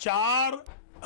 4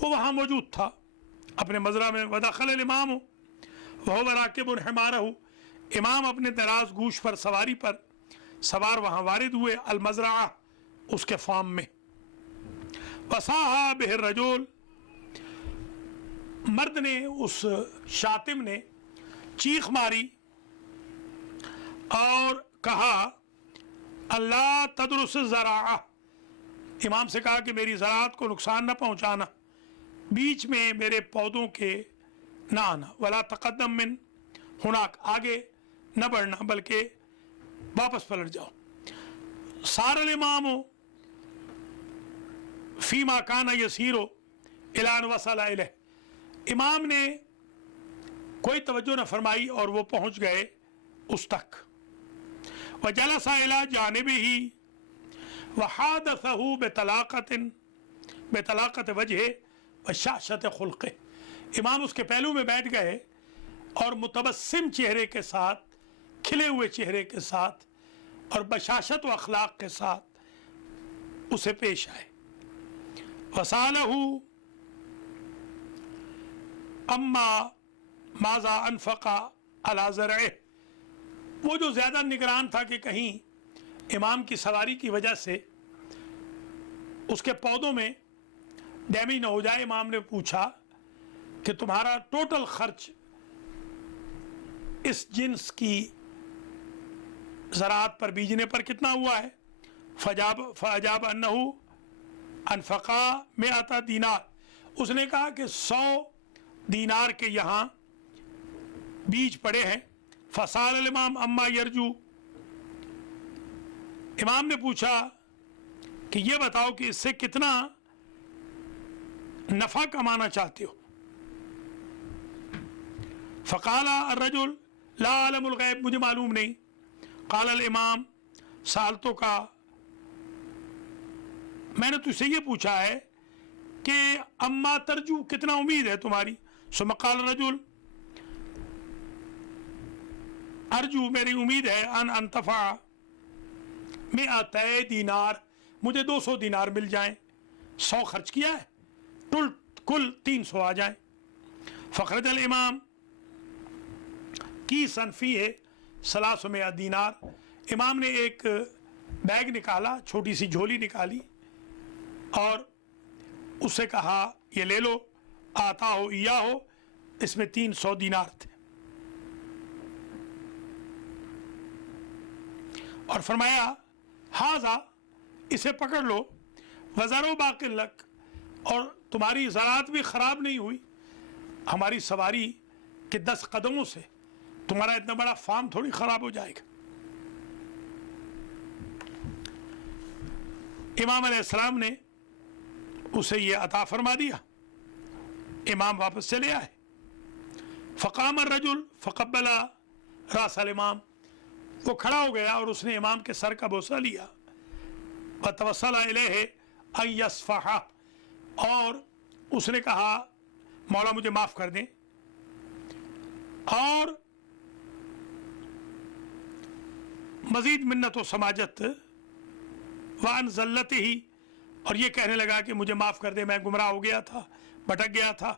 وہ وہاں موجود تھا اپنے مزرعہ میں. ودخل الامام وهو راکب حمارہ، امام اپنے دراز گوش پر سواری پر سوار وہاں وارد ہوئے المزرعہ، اس کے فارم میں. وصاح به الرجل، مرد نے، اس شاطم نے چیخ ماری اور کہا اللہ تدرس الزراعہ، امام سے کہا کہ میری زراعت کو نقصان نہ پہنچانا، بیچ میں میرے پودوں کے نہ آنا. ولا تقدم من ہناک، آگے نہ بڑھنا بلکہ واپس پلٹ جاؤ. سار الامام فیما کان یسیر الی ان وصل الیہ، امام نے کوئی توجہ نہ فرمائی اور وہ پہنچ گئے اس تک. وجلس الی جانبہ وحادثہ بطلاقت وجہ وشاشت خلقہ، امام اس کے پہلو میں بیٹھ گئے اور متبسم چہرے کے ساتھ، کھلے ہوئے چہرے کے ساتھ اور بشاشت و اخلاق کے ساتھ اسے پیش آئے. وسالہ اما ماذا انفق علی زرعہ، وہ جو زیادہ نگران تھا کہ کہیں امام کی سواری کی وجہ سے اس کے پودوں میں ڈیمیج نہ ہو جائے، امام نے پوچھا کہ تمہارا ٹوٹل خرچ اس جنس کی زراعت پر بیجنے پر کتنا ہوا ہے؟ فاجاب انہ انفقا 100 دینار، اس نے کہا کہ 100 دینار کے یہاں بیج پڑے ہیں. فسال الامام اما یرجو، امام نے پوچھا کہ یہ بتاؤ کہ اس سے کتنا نفع کمانا چاہتے ہو. فقال الرجل لا اعلم الغیب، مجھے معلوم نہیں. قال الامام سالتو کا، میں نے تجھ سے یہ پوچھا ہے کہ اما ترجو، کتنا امید ہے تمہاری. ثم قال الرجل ارجو، میری امید ہے ان انتفع 200 دینار، مجھے 200 دینار مل جائیں. 100 خرچ کیا ہے، کل 300 آ جائیں. فخرج الامام کی صنفی ہے 300 دینار، امام نے ایک بیگ نکالا، چھوٹی سی جھولی نکالی اور اس سے کہا یہ لے لو. آتا ہو یا ہو، اس میں 300 دینار تھے اور فرمایا ہاذا، اسے پکڑ لو. وزارو باقی لک، اور تمہاری زراعت بھی خراب نہیں ہوئی. ہماری سواری کے 10 قدموں سے تمہارا اتنا بڑا فارم تھوڑی خراب ہو جائے گا. امام علیہ السلام نے اسے یہ عطا فرما دیا. امام واپس چلے آئے. فقام الرجل فقبل راس الامام، وہ کھڑا ہو گیا اور اس نے امام کے سر کا بوسہ لیا. وتوسل الیہ ان یصفح، اور اس نے کہا مولا مجھے معاف کر دیں. اور مزید منت و سماجت وان ذلتہ، اور یہ کہنے لگا کہ مجھے معاف کر دے، میں گمراہ ہو گیا تھا، بھٹک گیا تھا.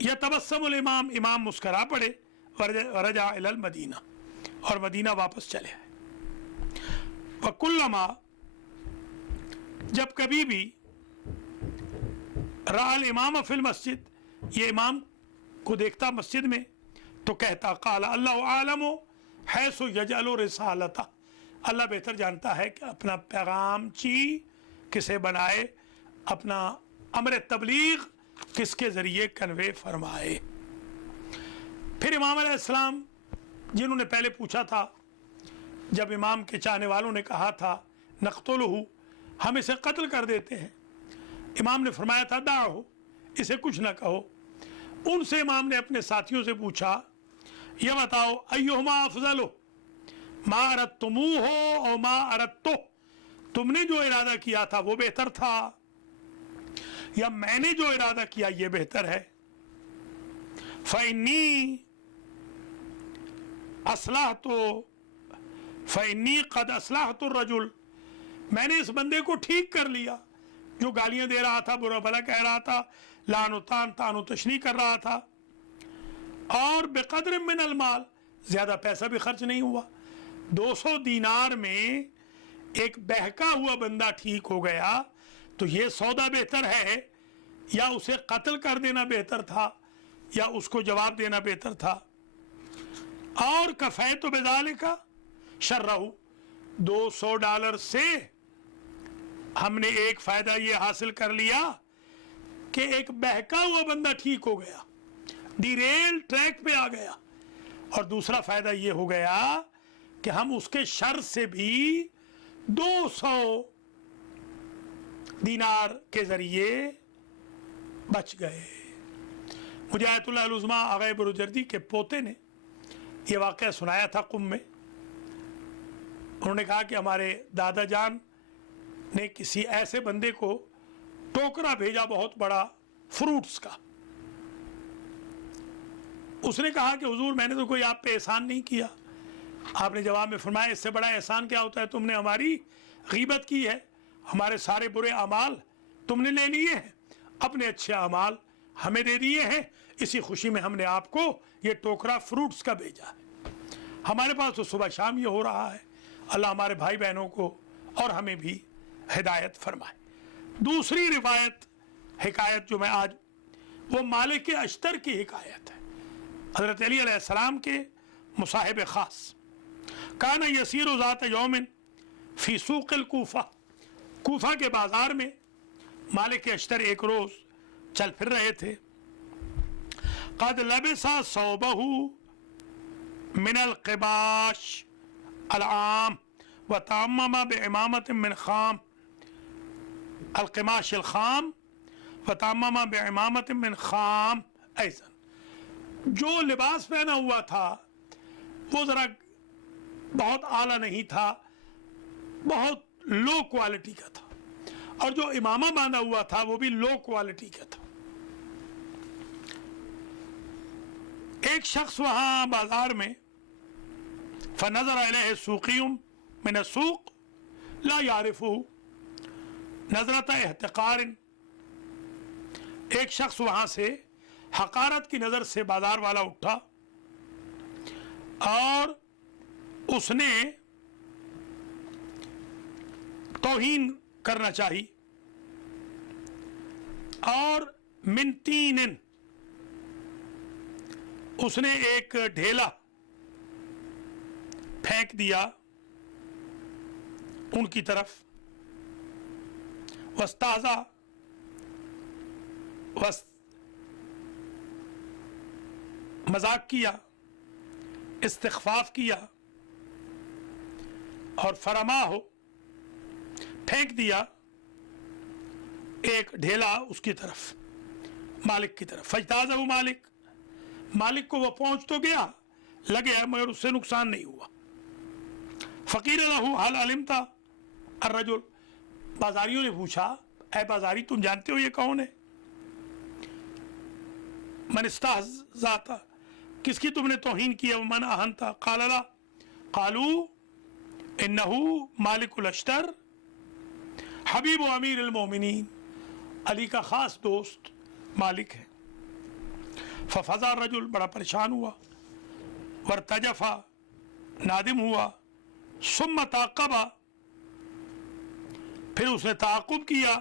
یتبسم الامام، امام مسکرا پڑے. ورجع الی المدینہ، اور مدینہ واپس چلے آئے. وکلما، جب کبھی بھی رأى الامام فی المسجد، یہ امام کو دیکھتا مسجد میں تو کہتا قال اللہ عالم حیث یجعل رسالتہ، اللہ بہتر جانتا ہے کہ اپنا پیغام چی کسے بنائے، اپنا امر تبلیغ کس کے ذریعے کنوے فرمائے. پھر امام علیہ السلام جنہوں نے پہلے پوچھا تھا، جب امام کے چاہنے والوں نے کہا تھا نقتلہ، ہم اسے قتل کر دیتے ہیں، امام نے فرمایا تھا دعو، اسے کچھ نہ کہو. ان سے امام نے اپنے ساتھیوں سے پوچھا یہ بتاؤ ایہما افضل ما اردتموہ او ما اردتو، تم نے جو ارادہ کیا تھا وہ بہتر تھا یا میں نے جو ارادہ کیا یہ بہتر ہے. فإنی قد اصلحت الرجل، میں نے اس بندے کو ٹھیک کر لیا. جو گالیاں دے رہا تھا, برا بھلا کہہ رہا تھا, لعن و طعن و تشنیع کر رہا تھا, اور بقدر من المال, زیادہ پیسہ بھی خرچ نہیں ہوا. 200 دینار میں ایک بہکا ہوا بندہ ٹھیک ہو گیا, تو یہ سودا بہتر ہے یا اسے قتل کر دینا بہتر تھا یا اس کو جواب دینا بہتر تھا؟ اور کفیت بذالک شرہ, $200 سے ہم نے ایک فائدہ یہ حاصل کر لیا کہ ایک بہکا ہوا بندہ ٹھیک ہو گیا, ڈیریل ٹریک پہ آ گیا, اور دوسرا فائدہ یہ ہو گیا کہ ہم اس کے شر سے بھی 200 دینار کے ذریعے بچ گئے. مجھے آیت اللہ العظمیٰ آغا بروجردی کے پوتے نے یہ واقعہ سنایا تھا قم میں. انہوں نے کہا کہ ہمارے دادا جان نے کسی ایسے بندے کو ٹوکرا بھیجا بہت بڑا فروٹس کا. اس نے کہا کہ حضور میں نے تو کوئی آپ پہ احسان نہیں کیا. آپ نے جواب میں فرمایا اس سے بڑا احسان کیا ہوتا ہے؟ تم نے ہماری غیبت کی ہے, ہمارے سارے برے اعمال تم نے لے لیے ہیں, اپنے اچھے اعمال ہمیں دے دیے ہیں, اسی خوشی میں ہم نے آپ کو یہ ٹوکرا فروٹس کا بھیجا ہے. ہمارے پاس تو صبح شام یہ ہو رہا ہے. اللہ ہمارے بھائی بہنوں کو اور ہمیں بھی ہدایت فرمائے. دوسری روایت حکایت جو میں آج, وہ مالک اشتر کی حکایت ہے, حضرت علی علیہ السلام کے مصاحب خاص. کان یسیر ذات یوم فی سوق الکوفہ, کوفہ کے بازار میں مالک اشتر ایک روز چل پھر رہے تھے. قد لبس ثوبہ من القباش العام وتعمم بعمامة من خام, القماش الخام وتعمم بعمامة من خام. ایسا جو لباس پہنا ہوا تھا وہ ذرا بہت اعلیٰ نہیں تھا, بہت لو کوالٹی کا تھا, اور جو امامہ باندھا ہوا تھا وہ بھی لو کوالٹی کا تھا. ایک شخص وہاں بازار میں, فنظر الیہ سوقی من السوق لا یعرفہ نظرۃ احتقار, ایک شخص وہاں سے حقارت کی نظر سے بازار والا اٹھا اور اس نے توہین کرنا چاہی, اور من تین, اس نے ایک ڈھیلا پھینک دیا ان کی طرف. واستہزا, مذاق کیا, استخفاف کیا, اور فرما ہو, پھینک دیا ایک ڈھیلا اس کی طرف, مالک کی طرف. فاجتازہ مالک, مالک کو وہ پہنچ تو گیا, لگے مگر اس سے نقصان نہیں ہوا. فقیر لہ هل علمت الرجل, بازاریوں نے پوچھا اے بازاری تم جانتے ہو یہ کون ہے؟ من استہزأت, کس کی تم نے توہین کیا؟ من اہنت, قال لا, قالوا انہ مالک الاشتر حبیب و امیر المومنین, علی کا خاص دوست مالک ہے. ففزع الرجل, بڑا پریشان ہوا, وارتجف, نادم ہوا, ثم تعقب, پھر اس نے تعاقب کیا,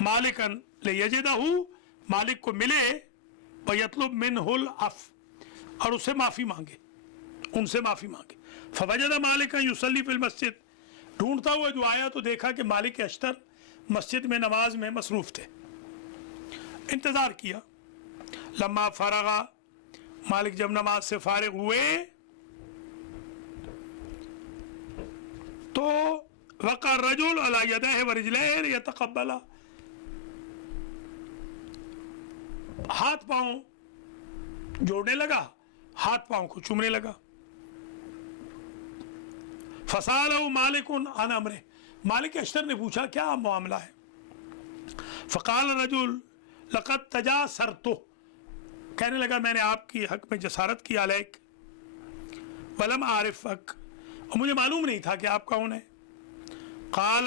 مالکن لیجدہ, مالک کو ملے, ویطلب منہ العفو, اور اس سے معافی مانگے, ان سے معافی مانگے. فوجد مالکن یصلی فی المسجد, ڈھونڈتا ہوا جو آیا تو دیکھا کہ مالک اشتر مسجد میں نماز میں مصروف تھے. انتظار کیا. لما فرغا, مالک جب نماز سے فارغ ہوئے تو وقع الرجل علی یدیہ ورجلیہ یتقبلا, ہاتھ پاؤں جوڑنے لگا, ہاتھ پاؤں کو چومنے لگا. فسالہ مالک عن امرہ, مالک اشتر نے پوچھا کیا معاملہ ہے؟ فقال الرجل لقد تجاسرتہ, کہنے لگا میں نے آپ کی حق میں جسارت کی, علیک ولم اعرفک, اور مجھے معلوم نہیں تھا کہ آپ کون ہیں. قال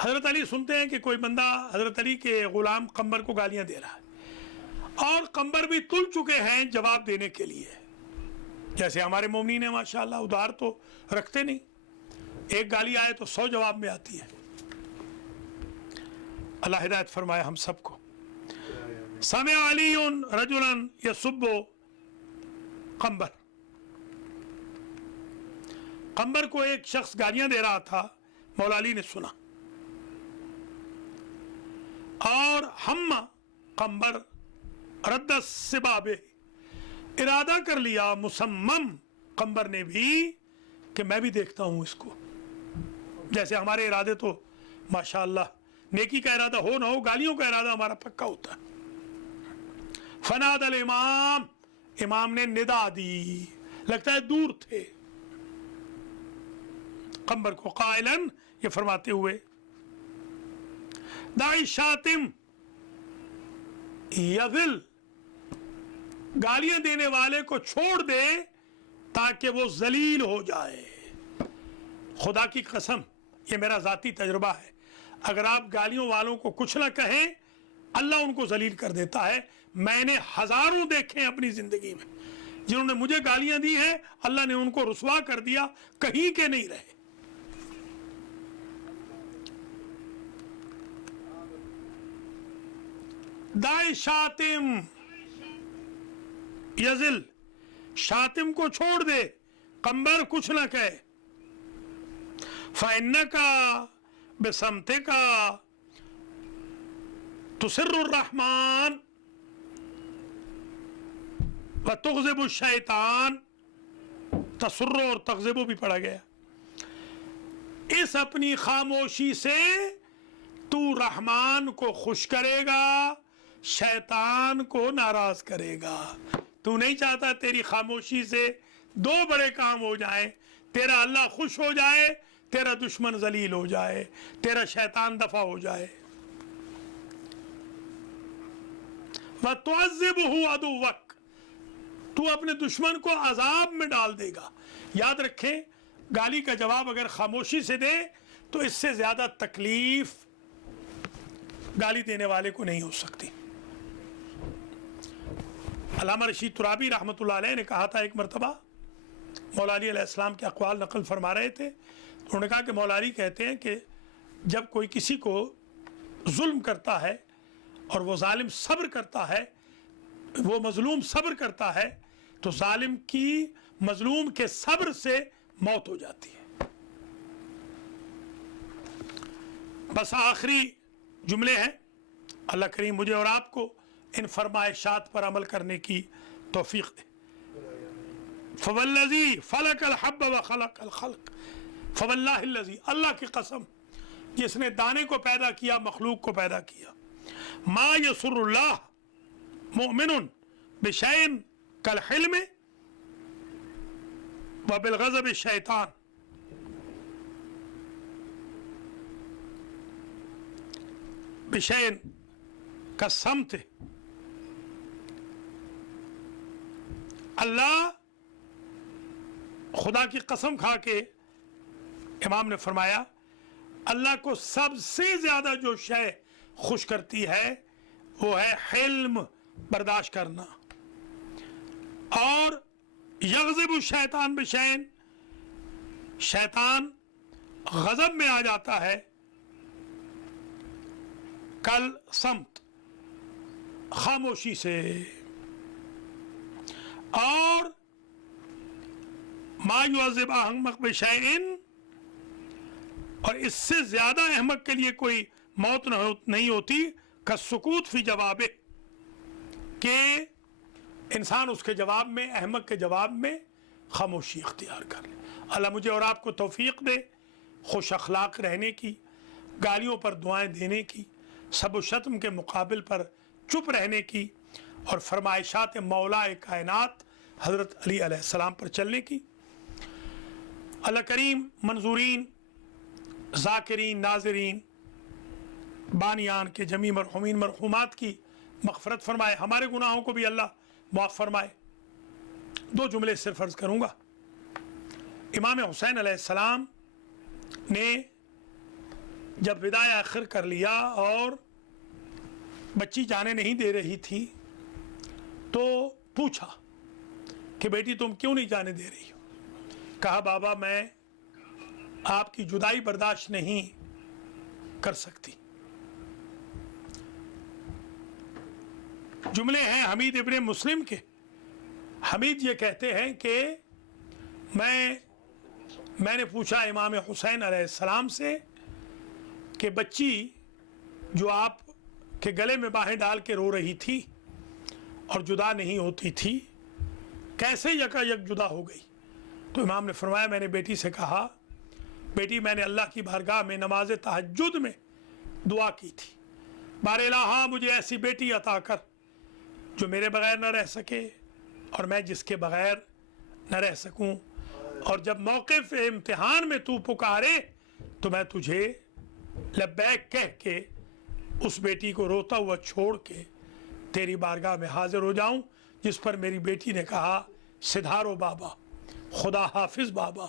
حضرت علی سنتے ہیں کہ کوئی بندہ حضرت علی کے غلام قمبر کو گالیاں دے رہا ہے، اور قمبر بھی تل چکے ہیں جواب دینے کے لیے. جیسے ہمارے مومنین ہیں ماشاءاللہ، ادھار تو رکھتے نہیں، ایک گالی آئے تو 100 جواب میں آتی ہے. اللہ ہدایت فرمائے ہم سب کو. سمع علی رجلا یسب قمبر، قمبر کو ایک شخص گالیاں دے رہا تھا، مولا علی نے سنا، اور ہم قمبر رد السباب، ارادہ کر لیا مصمم قمبر نے بھی کہ میں بھی دیکھتا ہوں اس کو. جیسے ہمارے ارادے تو ماشاءاللہ نیکی کا ارادہ ہو نہ ہو، گالیوں کا ارادہ ہمارا پکا ہوتا ہے. فناد الامام، امام نے ندا دی، لگتا ہے دور تھے قمبر کو، قائلن، یہ فرماتے ہوئے، داعی شاتم یذل، گالیاں دینے والے کو چھوڑ دے تاکہ وہ ذلیل ہو جائے. خدا کی قسم، یہ میرا ذاتی تجربہ ہے، اگر آپ گالیوں والوں کو کچھ نہ کہیں اللہ ان کو ذلیل کر دیتا ہے. میں نے ہزاروں دیکھے اپنی زندگی میں جنہوں نے مجھے گالیاں دی ہیں، اللہ نے ان کو رسوا کر دیا، کہیں کے نہیں رہے. دائے شاتم یزل، شاتم کو چھوڑ دے، قمبر کچھ نہ کہے. فَإِنَّكَ بِسَمْتِكَ تُسِرُّ الرَّحْمَنِ وَتُغْضِبُ الشَّيْطَانِ، تسر اور تغضب بھی پڑھا گیا. اس اپنی خاموشی سے تو رحمان کو خوش کرے گا، شیطان کو ناراض کرے گا. تو نہیں چاہتا تیری خاموشی سے 2 بڑے کام ہو جائیں، تیرا اللہ خوش ہو جائے، تیرا دشمن ذلیل ہو جائے، تیرا شیطان دفع ہو جائے. وَتُعَذِّبُهُ عَدُوَّكَ، تو اپنے دشمن کو عذاب میں ڈال دے گا. یاد رکھیں، گالی کا جواب اگر خاموشی سے دے تو اس سے زیادہ تکلیف گالی دینے والے کو نہیں ہو سکتی. علامہ رشید ترابی رحمۃ اللہ علیہ نے کہا تھا، ایک مرتبہ مولا علی علیہ السلام کے اقوال نقل فرما رہے تھے، انہوں نے کہا کہ مولا علی کہتے ہیں کہ جب کوئی کسی کو ظلم کرتا ہے اور وہ ظالم صبر کرتا ہے، وہ مظلوم صبر کرتا ہے، تو ظالم کی مظلوم کے صبر سے موت ہو جاتی ہے. بس آخری جملے ہیں، اللہ کریم مجھے اور آپ کو ان فرمائشات پر عمل کرنے کی توفیق دے. فوالذی فلق الحب وخلق الخلق، فواللہ الذی، اللہ کی قسم جس نے دانے کو پیدا کیا، مخلوق کو پیدا کیا. ما یسر اللہ مؤمن بشیء کالحلم وبالغضب الشیطان. بشیء کالصمت، اللہ خدا کی قسم کھا کے امام نے فرمایا اللہ کو سب سے زیادہ جو شے خوش کرتی ہے وہ ہے حلم، برداشت کرنا. اور یغضب الشیطان بشیء، شیطان غضب میں آ جاتا ہے، کل صمت، خاموشی سے. اور ما یعذب احمق بشیء، اور اس سے زیادہ احمق کے لیے کوئی موت نہیں ہوتی، کالسکوت فی جوابہ، کہ انسان اس کے جواب میں، احمق کے جواب میں خاموشی اختیار کر لے. اللہ مجھے اور آپ کو توفیق دے خوش اخلاق رہنے کی، گالیوں پر دعائیں دینے کی، سب و شتم کے مقابل پر چپ رہنے کی، اور فرمائشات مولا کائنات حضرت علی علیہ السلام پر چلنے کی. اللہ کریم منظورین، ذاکرین، ناظرین، بانیان کے جمی مرحومین مرحومات کی مغفرت فرمائے، ہمارے گناہوں کو بھی اللہ معاف فرمائے. 2 جملے صرف عرض کروں گا. امام حسین علیہ السلام نے جب وداع آخر کر لیا اور بچی جانے نہیں دے رہی تھی تو پوچھا کہ بیٹی تم کیوں نہیں جانے دے رہی ہو؟ کہا بابا میں آپ کی جدائی برداشت نہیں کر سکتی۔ جملے ہیں حمید ابن مسلم کے۔ حمید یہ کہتے ہیں کہ میں نے پوچھا امام حسین علیہ السلام سے کہ بچی جو آپ کے گلے میں باہیں ڈال کے رو رہی تھی اور جدا نہیں ہوتی تھی کیسے یکا یک جدا ہو گئی؟ تو امام نے فرمایا میں نے بیٹی سے کہا بیٹی میں نے اللہ کی بارگاہ میں نماز تہجد میں دعا کی تھی، بار الہا مجھے ایسی بیٹی عطا کر جو میرے بغیر نہ رہ سکے اور میں جس کے بغیر نہ رہ سکوں، اور جب موقف امتحان میں تو پکارے تو میں تجھے لبیک کہہ کے اس بیٹی کو روتا ہوا چھوڑ کے تیری بارگاہ میں حاضر ہو جاؤں، جس پر میری بیٹی نے کہا سدھارو بابا، خدا حافظ بابا۔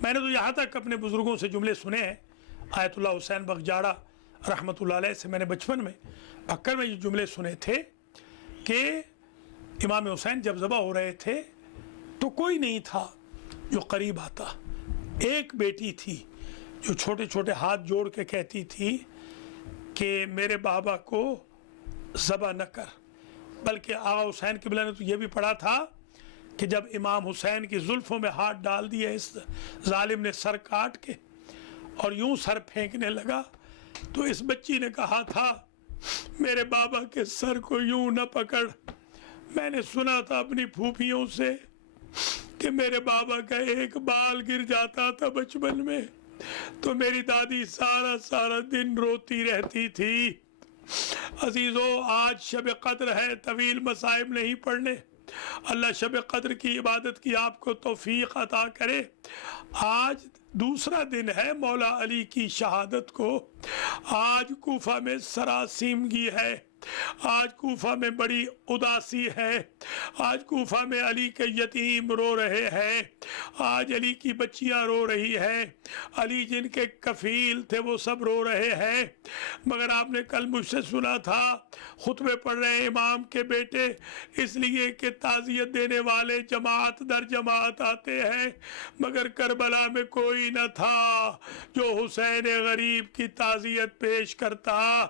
میں نے تو یہاں تک اپنے بزرگوں سے جملے سنے ہیں، آیت اللہ حسین بخجاڑا رحمۃ اللہ علیہ سے میں نے بچپن میں بھکر میں یہ جملے سنے تھے کہ امام حسین جب ذبح ہو رہے تھے تو کوئی نہیں تھا جو قریب آتا، ایک بیٹی تھی جو چھوٹے چھوٹے ہاتھ جوڑ کے کہتی تھی کہ میرے بابا کو ذبح نہ کر، بلکہ آقا حسین قبلہ نے تو یہ بھی پڑھا تھا کہ جب امام حسین کی زلفوں میں ہاتھ ڈال دیا اس ظالم نے سر کاٹ کے اور یوں سر پھینکنے لگا تو اس بچی نے کہا تھا میرے بابا کے سر کو یوں نہ پکڑ۔ میں نے سنا تھا اپنی پھوپھیوں سے کہ میرے بابا کا ایک بال گر جاتا تھا بچپن میں تو میری دادی سارا دن روتی رہتی تھی۔ عزیزو آج شب قدر ہے، طویل مصائب نہیں پڑھنے، اللہ شب قدر کی عبادت کی آپ کو توفیق عطا کرے۔ آج دوسرا دن ہے مولا علی کی شہادت کو، آج کوفہ میں سراسیمگی ہے، آج کوفہ میں بڑی اداسی ہے، آج کوفہ میں علی کے یتیم رو رہے ہیں، آج علی کی بچیاں رو رہی ہیں، علی جن کے کفیل تھے وہ سب رو رہے ہیں۔ مگر آپ نے کل مجھ سے سنا تھا خطبے پڑھ رہے امام کے بیٹے اس لیے کہ تعزیت دینے والے جماعت در جماعت آتے ہیں، مگر کربلا میں کوئی نہ تھا جو حسین غریب کی تعزیت پیش کرتا،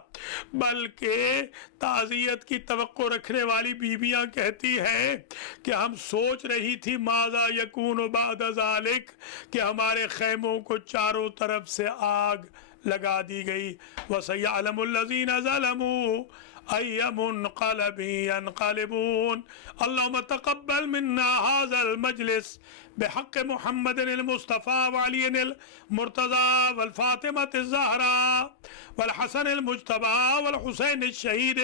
بلکہ تعزیت کی توقع رکھنے والی بیویاں کہتی ہیں کہ ہم سوچ رہی تھی ماذا یکون بعد ذالک کہ ہمارے خیموں کو چاروں طرف سے آگ لگا دی گئی۔ وَسَيَعْلَمُ الَّذِينَ ظَلَمُوا أَيَّ مُنْقَلَبٍ يَنْقَلِبُونَ اللهم تقبل منا هذا المجلس بحق محمد المصطفى وعلي المرتضى والفاطمة الزهراء والحسن المجتبى والحسين الشهيد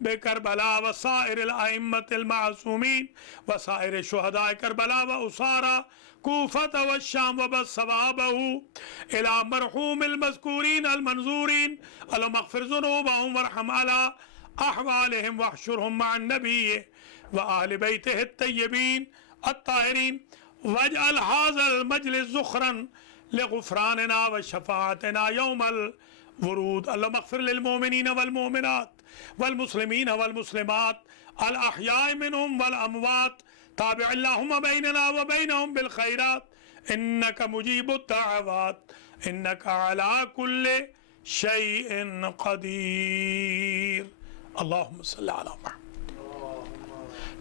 بكربلاء وسائر الأئمة المعصومين وسائر شهداء كربلاء وأسارى كوفة والشام وبصوابه إلى مرحوم المذكورين المنظورين اللهم اغفر ذنوبهم وارحم على أحوالهم واحشرهم مع النبي وآل بيته الطيبين الطاهرين واجعل هذا المجلس ذخرا لغفراننا وشفاعتنا يوم الورود اللهم اغفر للمؤمنين والمؤمنات والمسلمين والمسلمات الأحياء منهم والأموات تابع اللهم بيننا وبينهم بالخيرات إنك مجيب الدعوات إنك على كل شيء قدير اللهم صل على محمد